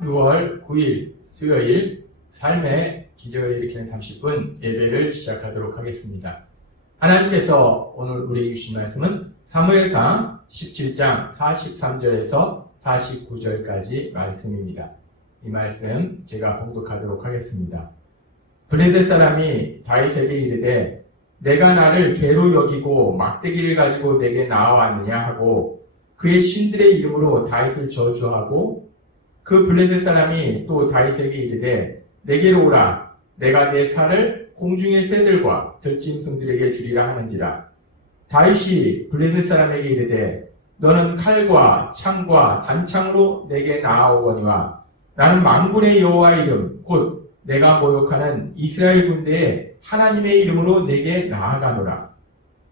6월 9일 수요일 삶의 기적을 일으키는 30분 예배를 시작하도록 하겠습니다. 하나님께서 오늘 우리에게 주신 말씀은 사무엘상 17장 43절에서 49절까지 말씀입니다. 이 말씀 제가 봉독하도록 하겠습니다. 블레셋 사람이 다윗에게 이르되 내가 나를 개로 여기고 막대기를 가지고 내게 나아왔느냐 하고 그의 신들의 이름으로 다윗을 저주하고 그 블레셋 사람이 또 다윗에게 이르되 내게로 오라 내가 내 살을 공중의 새들과 들짐승들에게 주리라 하는지라. 다윗이 블레셋 사람에게 이르되 너는 칼과 창과 단창으로 내게 나아오거니와 나는 만군의 여호와의 이름 곧 내가 모욕하는 이스라엘 군대의 하나님의 이름으로 내게 나아가노라.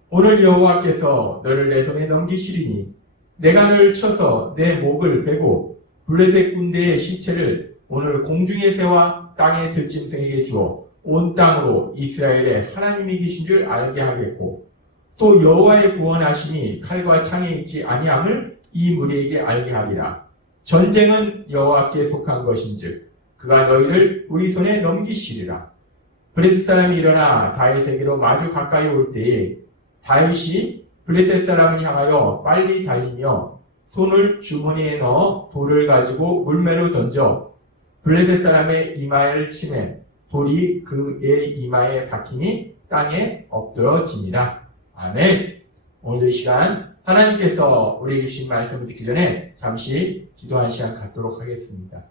오늘 여호와께서 너를 내 손에 넘기시리니 내가 너를 쳐서 내 목을 베고 블레셋 군대의 시체를 오늘 공중의 새와 땅의 들짐승에게 주어 온 땅으로 이스라엘의 하나님이 계신 줄 알게 하겠고 또 여호와의 구원하심이 칼과 창에 있지 아니함을 이 무리에게 알게 하리라. 전쟁은 여호와께 속한 것인즉 그가 너희를 우리 손에 넘기시리라. 블레셋 사람이 일어나 다윗에게로 마주 가까이 올 때에 다윗이 블레셋 사람을 향하여 빨리 달리며 손을 주머니에 넣어 돌을 가지고 물매로 던져 블레셋 사람의 이마를 치매 돌이 그의 이마에 박히니 땅에 엎드러지니라. 아멘. 오늘 이 시간 하나님께서 우리에게 주신 말씀을 듣기 전에 잠시 기도한 시간 갖도록 하겠습니다.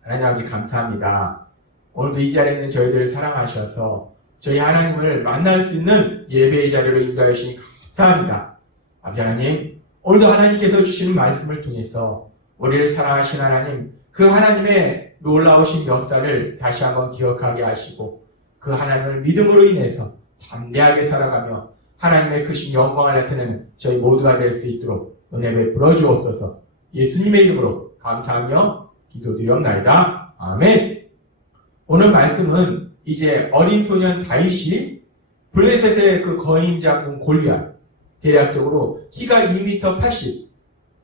하나님 아버지 감사합니다. 오늘도 이 자리에 있는 저희들을 사랑하셔서 저희 하나님을 만날 수 있는 예배의 자리로 인도하여 주시니 감사합니다. 아버지 하나님, 오늘도 하나님께서 주시는 말씀을 통해서 우리를 사랑하신 하나님, 그 하나님의 놀라우신 역사를 다시 한번 기억하게 하시고 그 하나님을 믿음으로 인해서 담대하게 살아가며 하나님의 크신 영광을 나타내는 저희 모두가 될 수 있도록 은혜 베풀어 주옵소서. 예수님의 이름으로 감사하며 기도드리옵나이다. 아멘. 오늘 말씀은 이제 어린 소년 다윗이 블레셋의 그 거인 장군 골리앗, 대략적으로 키가 2m 80,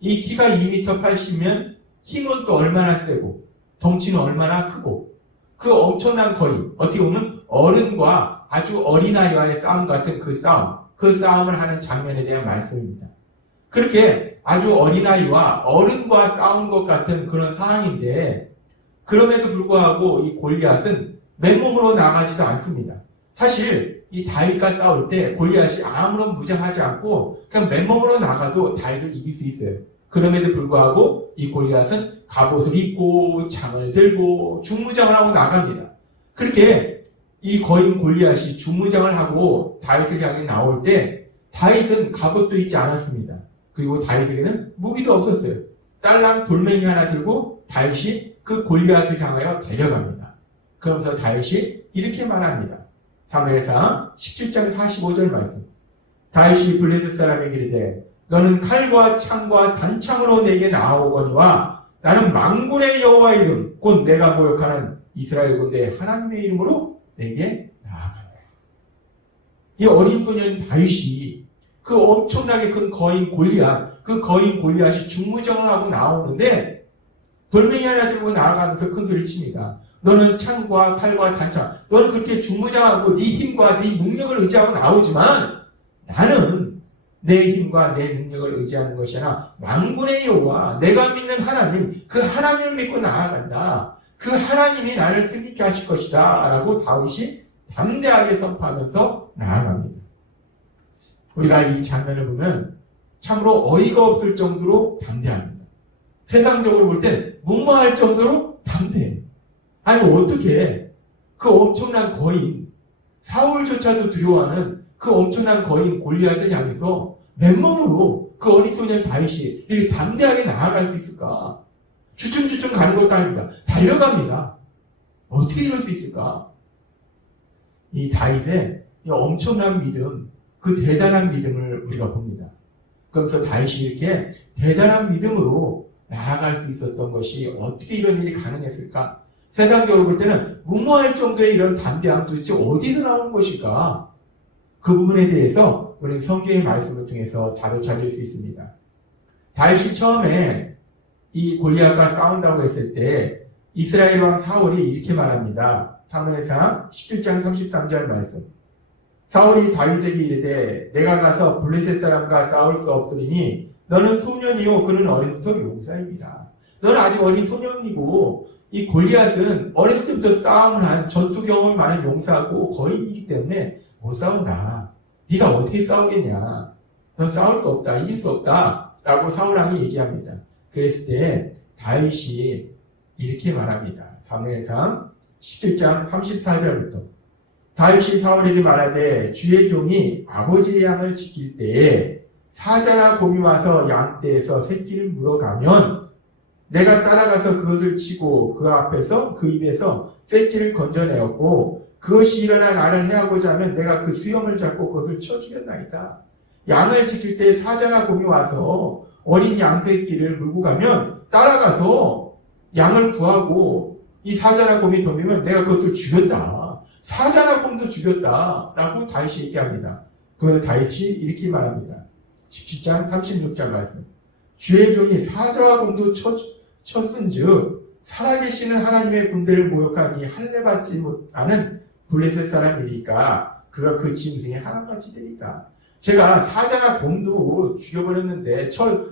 이 키가 2m 80면 힘은 또 얼마나 세고 덩치는 얼마나 크고 그 엄청난 거인, 어떻게 보면 어른과 아주 어린아이와의 싸움 같은 그 싸움을 하는 장면에 대한 말씀입니다. 그렇게 아주 어린아이와 어른과 싸운 것 같은 그런 상황인데 그럼에도 불구하고 이 골리앗은 맨몸으로 나가지도 않습니다. 사실 이 다윗과 싸울 때 골리앗이 아무런 무장하지 않고 그냥 맨몸으로 나가도 다윗을 이길 수 있어요. 그럼에도 불구하고 이 골리앗은 갑옷을 입고 창을 들고 중무장을 하고 나갑니다. 그렇게 이 거인 골리앗이 중무장을 하고 다윗을 향해 나올 때 다윗은 갑옷도 입지 않았습니다. 그리고 다윗에게는 무기도 없었어요. 딸랑 돌멩이 하나 들고 다윗이 그 골리앗을 향하여 달려갑니다. 그러면서 다윗이 이렇게 말합니다. 사무엘상 17장 45절 말씀. 다윗이 블레셋 사람에게 이르되 너는 칼과 창과 단창으로 내게 나아오거니와 나는 만군의 여호와의 이름 곧 내가 모욕하는 이스라엘 군대의 하나님의 이름으로 내게 나아간다. 이 어린 소년 다윗이 그 엄청나게 큰 거인 골리앗, 그 거인 골리앗이 중무장을 하고 나오는데 돌멩이 하나 들고 나아가면서 큰 소리를 칩니다. 너는 창과 칼과 단창, 너는 그렇게 중무장하고 네 힘과 네 능력을 의지하고 나오지만 나는 내 힘과 내 능력을 의지하는 것이 아니라 만군의 여호와, 내가 믿는 하나님, 그 하나님을 믿고 나아간다. 그 하나님이 나를 승리케 하실 것이다 라고 다윗이 담대하게 선포하면서 나아갑니다. 우리가 이 장면을 보면 참으로 어이가 없을 정도로 담대합니다. 세상적으로 볼 땐 무모할 정도로 담대해요. 아니 어떻게 그 엄청난 거인, 사울조차도 두려워하는 그 엄청난 거인 골리앗을 향해서 맨몸으로 그 어린 소년 다윗이 이렇게 담대하게 나아갈 수 있을까? 주춤주춤 가는 것도 아닙니다. 달려갑니다. 어떻게 이럴 수 있을까? 이 다윗의 이 엄청난 믿음, 그 대단한 믿음을 우리가 봅니다. 그러면서 다윗이 이렇게 대단한 믿음으로 나아갈 수 있었던 것이 어떻게 이런 일이 가능했을까? 세상적으로 볼 때는 무모할 정도의 이런 담대함 도대체 어디서 나오는 것일까? 그 부분에 대해서 우리는 성경의 말씀을 통해서 답을 찾을 수 있습니다. 다윗이 처음에 이 골리앗과 싸운다고 했을 때 이스라엘 왕 사울이 이렇게 말합니다. 사무엘상 17장 33절 말씀. 사울이 다윗에게 이르되 내가 가서 블레셋 사람과 싸울 수 없으리니 너는 소년이요 그는 어려서 용사입니다. 너는 아직 어린 소년이고 이 골리앗은 어렸을 때부터 싸움을 한 전투 경험이 많은 용사고 거인이기 때문에 못 싸운다. 네가 어떻게 싸우겠냐. 넌 싸울 수 없다. 이길 수 없다. 라고 사울왕이 얘기합니다. 그랬을 때 다윗이 이렇게 말합니다. 사무엘상 17장 34절부터 다윗이 사울에게 말하되 주의 종이 아버지의 양을 지킬 때에 사자나 곰이 와서 양떼에서 새끼를 물어가면 내가 따라가서 그것을 치고 그 앞에서 그 입에서 새끼를 건져내었고 그것이 일어나 나를 해하고자 하면 내가 그 수염을 잡고 그것을 쳐 죽였나이다. 양을 지킬 때 사자나 곰이 와서 어린 양새끼를 물고 가면 따라가서 양을 구하고 이 사자나 곰이 덤비면 내가 그것도 죽였다. 사자나 곰도 죽였다. 라고 다윗이 얘기합니다. 그래서 다윗이 이렇게 말합니다. 17장 36절 말씀. 주의 종이 사자와 곰도 쳤은즉 살아계시는 하나님의 군대를 모욕한 이 할례받지 못하는 블레셋 사람이니까 그가 그 짐승의 하나같이 되니까. 제가 사자나 곰도 죽여버렸는데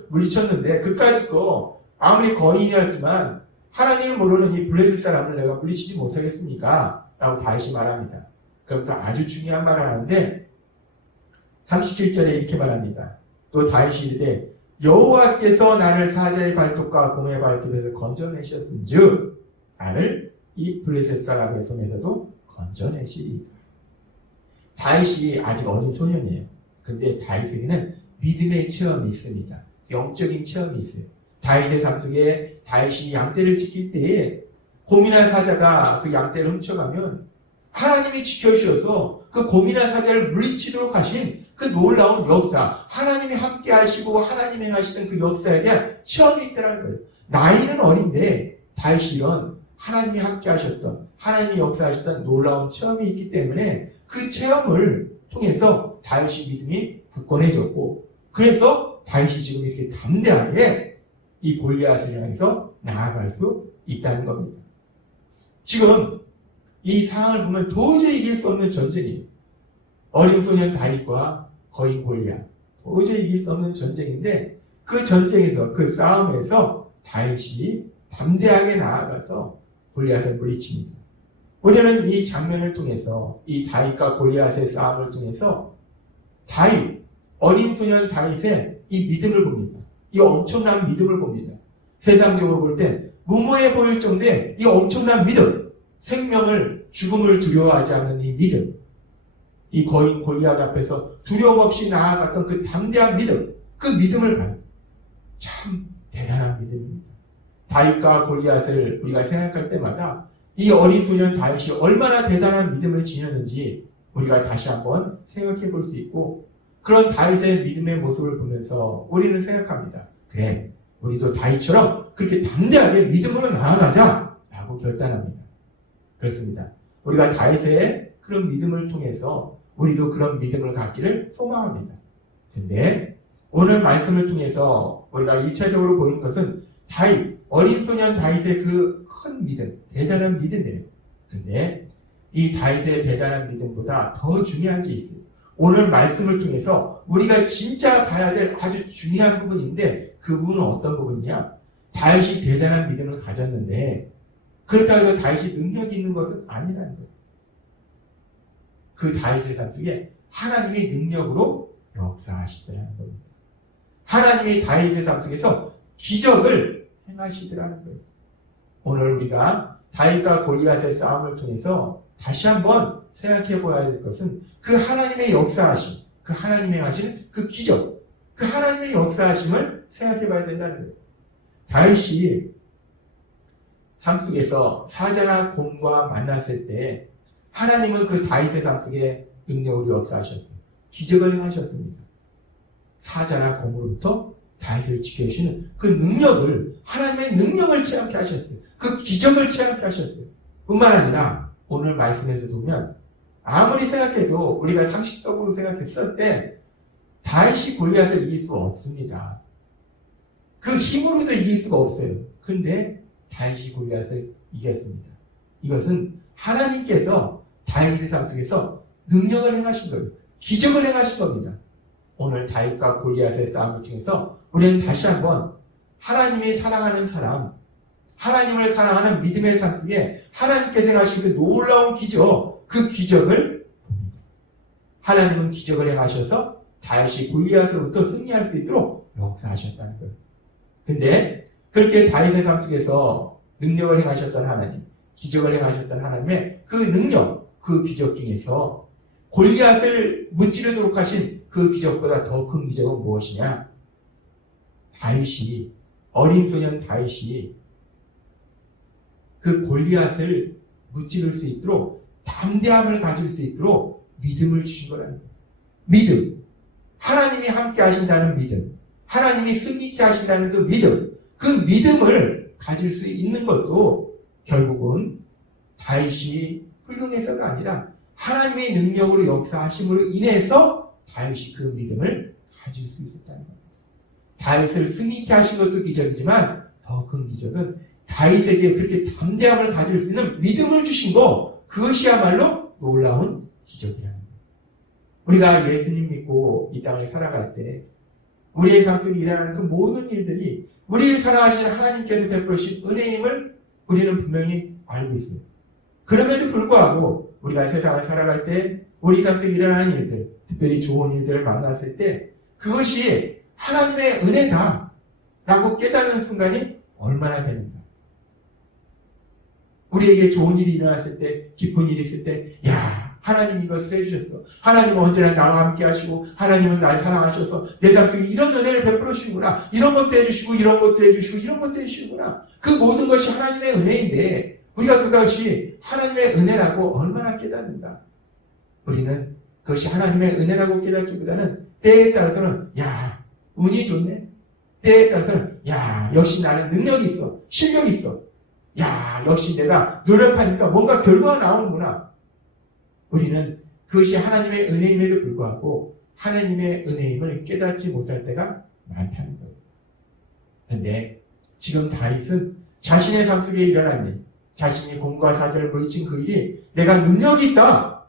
물리쳤는데 그까짓 거 아무리 거인이었지만 하나님을 모르는 이 블레셋 사람을 내가 물리치지 못하겠습니까? 라고 다윗이 말합니다. 그러면서 아주 중요한 말을 하는데 37절에 이렇게 말합니다. 또 다윗이 이르되 여호와께서 나를 사자의 발톱과 곰의 발톱에서 건져내셨은즉 나를 이 블레셋 사람의 손에서도 건져내시리이다. 다윗이 아직 어린 소년이에요. 근데 다윗에게는 믿음의 체험이 있습니다. 영적인 체험이 있어요. 다윗의 삶 속에 다윗이 양떼를 지킬 때에 곰이나 사자가 그 양떼를 훔쳐가면 하나님이 지켜주셔서 그 곰이나 사자를 물리치도록 하신 그 놀라운 역사, 하나님이 함께 하시고 하나님이 행하시던 그 역사에 대한 체험이 있다는 거예요. 나이는 어린데 다윗이 이런 하나님이 함께 하셨던, 하나님이 역사하셨던 놀라운 체험이 있기 때문에 그 체험을 통해서 다윗이 믿음이 굳건해졌고, 그래서 다윗이 지금 이렇게 담대하게 이 골리앗을 향해서 나아갈 수 있다는 겁니다. 지금 이 상황을 보면 도저히 이길 수 없는 전쟁이에요. 어린 소년 다윗과 거인 골리앗, 도저히 이길 수 없는 전쟁인데 그 전쟁에서, 그 싸움에서 다윗이 담대하게 나아가서 골리앗을 물리칩니다. 우리는 이 장면을 통해서, 이 다윗과 골리앗의 싸움을 통해서 다윗, 어린 소년 다윗의 이 믿음을 봅니다. 이 엄청난 믿음을 봅니다. 세상적으로 볼 땐 무모해 보일 정도의 이 엄청난 믿음, 생명을, 죽음을 두려워하지 않는 이 믿음, 이 거인 골리앗 앞에서 두려움 없이 나아갔던 그 담대한 믿음, 그 믿음을 봐요. 참 대단한 믿음입니다. 다윗과 골리앗을 우리가 생각할 때마다 이 어린 소년 다윗이 얼마나 대단한 믿음을 지녔는지 우리가 다시 한번 생각해 볼 수 있고, 그런 다윗의 믿음의 모습을 보면서 우리는 생각합니다. 그래, 우리도 다윗처럼 그렇게 담대하게 믿음으로 나아가자 라고 결단합니다. 그렇습니다. 우리가 다윗의 그런 믿음을 통해서 우리도 그런 믿음을 갖기를 소망합니다. 근데 오늘 말씀을 통해서 우리가 1차적으로 보인 것은 다윗, 어린 소년 다윗의 그 큰 믿음, 대단한 믿음이에요. 근데 이 다윗의 대단한 믿음보다 더 중요한 게 있어요. 오늘 말씀을 통해서 우리가 진짜 봐야 될 아주 중요한 부분인데 그 부분은 어떤 부분이냐? 다윗이 대단한 믿음을 가졌는데 그렇다고 해서 다윗이 능력이 있는 것은 아니라는 거예요. 그 다윗의 삶 속에 하나님의 능력으로 역사하시더라는 겁니다. 하나님이 다윗의 삶 속에서 기적을 행하시더라는 거예요. 오늘 우리가 다윗과 골리앗의 싸움을 통해서 다시 한번 생각해 보아야 될 것은 그 하나님의 역사하심, 그 하나님이 행하신 그 기적, 그 하나님의 역사하심을 생각해 봐야 된다는 거예요. 다윗이 삶 속에서 사자나 곰과 만났을 때 하나님은 그 다윗의 삶 속에 능력으로 역사하셨어요. 기적을 행하셨습니다. 사자나 곰으로부터 다윗을 지켜주시는 그 능력을, 하나님의 능력을 체험케 하셨어요. 그 기적을 체험케 하셨어요. 뿐만 아니라 오늘 말씀에서 보면 아무리 생각해도 우리가 상식적으로 생각했을 때 다윗이 골리앗을 이길 수 없습니다. 그 힘으로도 이길 수가 없어요. 그런데 다윗이 골리앗을 이겼습니다. 이것은 하나님께서 다윗의 삶 속에서 능력을 행하신 거예요. 기적을 행하신 겁니다. 오늘 다윗과 골리앗의 싸움을 통해서 우리는 다시 한번 하나님이 사랑하는 사람, 하나님을 사랑하는 믿음의 삶 속에 하나님께서 행하신 그 놀라운 기적, 그 기적을 봅니다. 하나님은 기적을 행하셔서 다윗이 골리앗으로부터 승리할 수 있도록 역사하셨다는 거예요. 근데 그렇게 다윗의 삶 속에서 능력을 행하셨던 하나님, 기적을 행하셨던 하나님의 그 능력, 그 기적 중에서 골리앗을 무찌르도록 하신 그 기적보다 더 큰 기적은 무엇이냐? 다윗이, 어린 소년 다윗이 그 골리앗을 무찌를 수 있도록 담대함을 가질 수 있도록 믿음을 주신 거라는 거예요. 믿음. 하나님이 함께 하신다는 믿음. 하나님이 승리케 하신다는 그 믿음. 그 믿음을 가질 수 있는 것도 결국은 다윗이 훌륭해서가 아니라 하나님의 능력으로 역사하심으로 인해서 다윗이 그 믿음을 가질 수 있었다는 겁니다. 다윗을 승리케 하신 것도 기적이지만 더 큰 기적은 다윗에게 그렇게 담대함을 가질 수 있는 믿음을 주신 거, 그것이야말로 놀라운 기적이라는 거예요. 우리가 예수님 믿고 이 땅을 살아갈 때 우리의 삶 속에 일어나는 그 모든 일들이 우리를 사랑하시는 하나님께서 베푸신 은혜임을 우리는 분명히 알고 있습니다. 그럼에도 불구하고 우리가 세상을 살아갈 때 우리 삶 속에 일어나는 일들, 특별히 좋은 일들을 만났을 때 그것이 하나님의 은혜다라고 깨닫는 순간이 얼마나 됩니까? 우리에게 좋은 일이 일어났을 때, 기쁜 일이 있을 때, 야, 하나님이 이것을 해주셨어. 하나님은 언제나 나와 함께 하시고, 하나님은 날 사랑하셔서 내 삶 속에 이런 은혜를 베풀어 주시구나. 이런 것도 해주시고, 이런 것도 해주시고, 이런 것도 해주시구나. 그 모든 것이 하나님의 은혜인데, 우리가 그것이 하나님의 은혜라고 얼마나 깨닫는가. 우리는 그것이 하나님의 은혜라고 깨닫기보다는 때에 따라서는, 야, 운이 좋네. 때에 따라서는, 야, 역시 나는 능력이 있어. 실력이 있어. 야, 역시 내가 노력하니까 뭔가 결과가 나오는구나. 우리는 그것이 하나님의 은혜임에도 불구하고 하나님의 은혜임을 깨닫지 못할 때가 많다는 거예요. 그런데 지금 다윗은 자신의 삶 속에 일어난 일, 자신이 공과 사절을 물리친 그 일이 내가 능력이 있다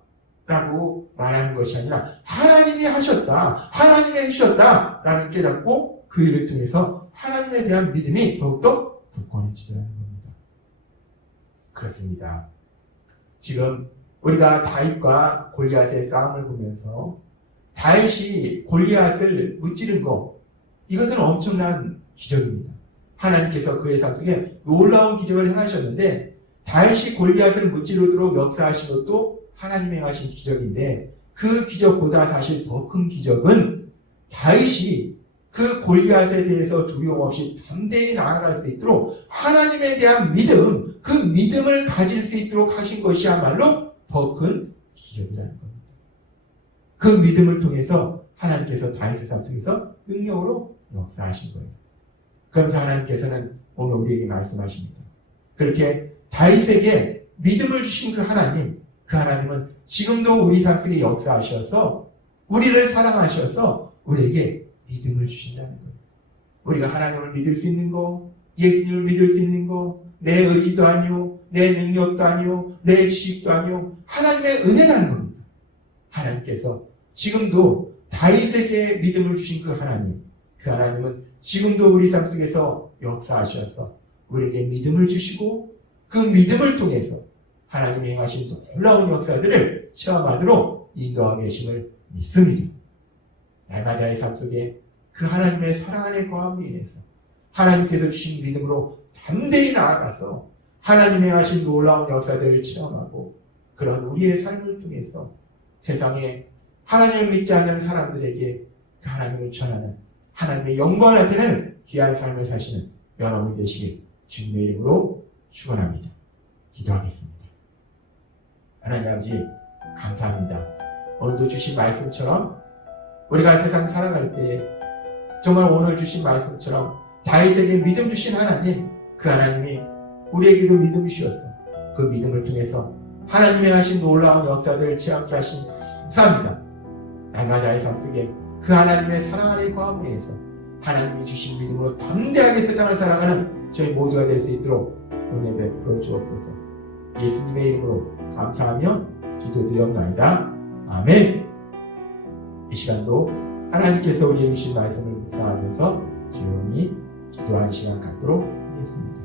라고 말하는 것이 아니라 하나님이 하셨다, 하나님이 해주셨다 라는 깨닫고 그 일을 통해서 하나님에 대한 믿음이 더욱더 굳건해지더라는 겁니다. 그렇습니다. 지금 우리가 다윗과 골리앗의 싸움을 보면서 다윗이 골리앗을 무찌른 것, 이것은 엄청난 기적입니다. 하나님께서 그의 삶 속에 놀라운 기적을 행하셨는데 다윗이 골리앗을 무찌르도록 역사하신 것도 하나님이 행하신 기적인데 그 기적보다 사실 더 큰 기적은 다윗이 그 골리앗에 대해서 두려움 없이 담대히 나아갈 수 있도록 하나님에 대한 믿음, 그 믿음을 가질 수 있도록 하신 것이야말로 더 큰 기적이라는 겁니다. 그 믿음을 통해서 하나님께서 다윗의 삶 속에서 능력으로 역사하신 거예요. 그러면서 하나님께서는 오늘 우리에게 말씀하십니다. 그렇게 다윗에게 믿음을 주신 그 하나님은 지금도 우리 삶 속에 역사하셔서 우리를 사랑하셔서 우리에게 믿음을 주신다는 거예요. 우리가 하나님을 믿을 수 있는 거, 예수님을 믿을 수 있는 거, 내 의지도 아니요, 내 능력도 아니요, 내 지식도 아니요, 하나님의 은혜라는 겁니다. 하나님께서 지금도 다윗에게 믿음을 주신 그 하나님은 지금도 우리 삶 속에서 역사하셔서 우리에게 믿음을 주시고 그 믿음을 통해서 하나님이 행하신 놀라운 역사들을 체험하도록 인도하고 계심을 믿습니다. 날마다의 삶 속에 그 하나님의 사랑 안에 거함으로 인해서 하나님께서 주신 믿음으로 담대히 나아가서 하나님의 하신 놀라운 역사들을 체험하고 그런 우리의 삶을 통해서 세상에 하나님을 믿지 않는 사람들에게 그 하나님을 전하는 하나님의 영광을 나타내는 귀한 삶을 사시는 여러분이 되시길 주님의 이름으로 축원합니다. 기도하겠습니다. 하나님 아버지 감사합니다. 오늘도 주신 말씀처럼 우리가 세상 살아갈 때 정말 오늘 주신 말씀처럼 다윗에게 믿음 주신 하나님, 그 하나님이 우리에게도 믿음 주셨어. 그 믿음을 통해서 하나님의 하신 놀라운 역사들을 체험케 하신 감사합니다. 날마다의 삶 속에 그 하나님의 사랑 안에 거함으로 해서 하나님이 주신 믿음으로 담대하게 세상을 살아가는 저희 모두가 될 수 있도록 은혜 베풀어 주옵소서. 예수님의 이름으로 감사하며 기도드리옵나이다. 아멘. 이 시간도 하나님께서 우리에게 주신 말씀을 묵상하면서 조용히 기도하는 시간 갖도록 하겠습니다.